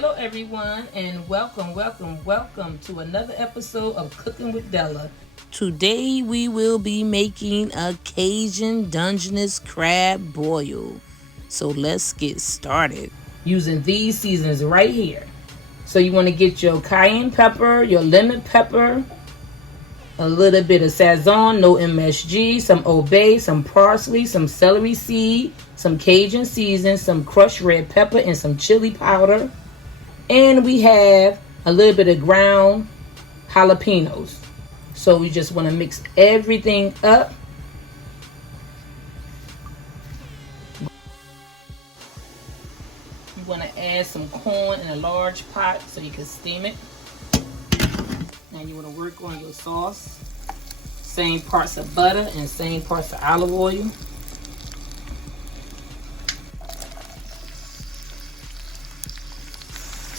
Hello everyone, and welcome to another episode of Cooking with Della. Today we will be making a Cajun Dungeness crab boil. So let's get started. Using these seasonings right here. So you want to get your cayenne pepper, your lemon pepper, a little bit of sazon, no MSG, some Old Bay, some parsley, some celery seed, some Cajun seasoning, some crushed red pepper, and some chili powder. And we have a little bit of ground jalapenos. So we just want to mix everything up. You want to add some corn in a large pot so you can steam it. Now you want to work on your sauce. Same parts of butter and same parts of olive oil.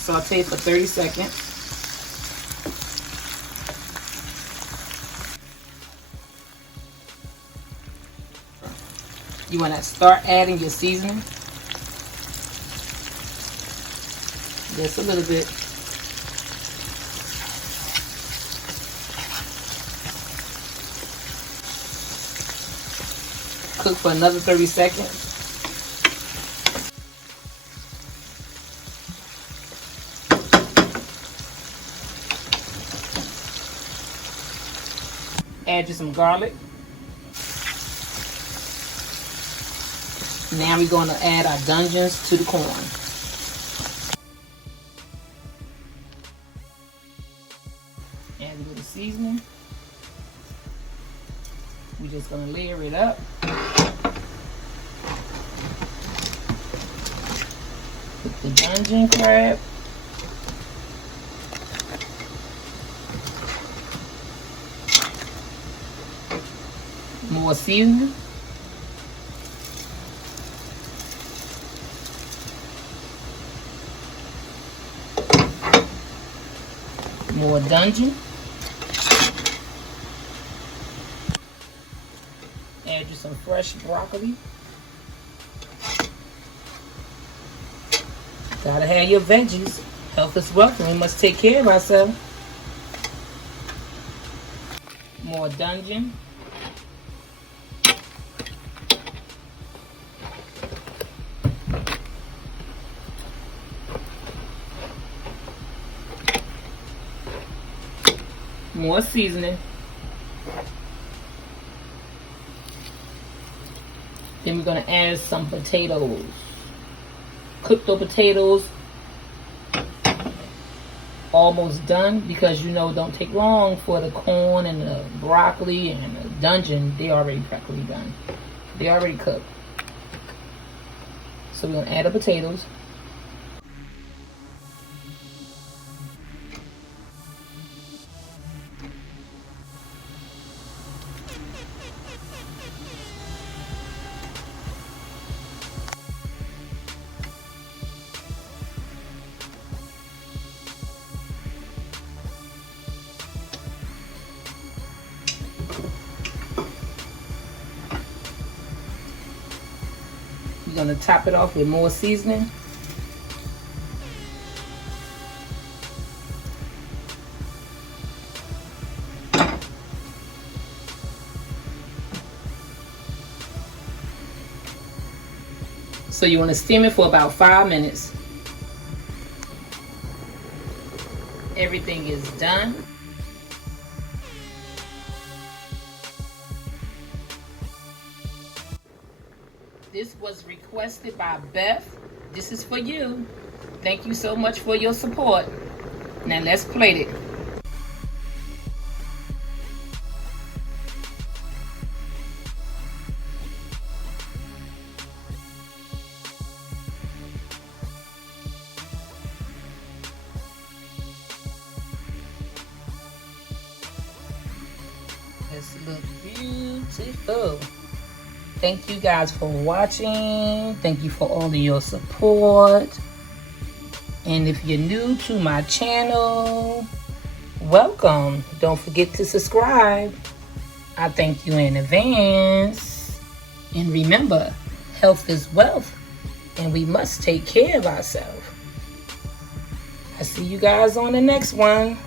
Saute for 30 seconds. You want to start adding your seasoning. Just a little bit. Cook for another 30 seconds. Add you some garlic. Now we're going to add our Dungeness to the corn. Add a little seasoning. We're just going to layer it up. Put the Cajun crab. More seasoning. More Dungeness. Add you some fresh broccoli. Gotta have your veggies. Health is wealth, and we must take care of ourselves. More Dungeness. More seasoning. Then we're going to add some potatoes. Cooked up potatoes. Almost done, because you know don't take long for the corn and the broccoli and the Dungeness. They already practically done. They already cooked. So we're going to add the potatoes. We're going to top it off with more seasoning. So you want to steam it for about 5 minutes. Everything is done. This was requested by Beth. This is for you. Thank you so much for your support. Now let's plate it. This looks beautiful. Thank you guys for watching. Thank you for all of your support. And if you're new to my channel, welcome. Don't forget to subscribe. I thank you in advance. And remember, health is wealth, and we must take care of ourselves. I see you guys on the next one.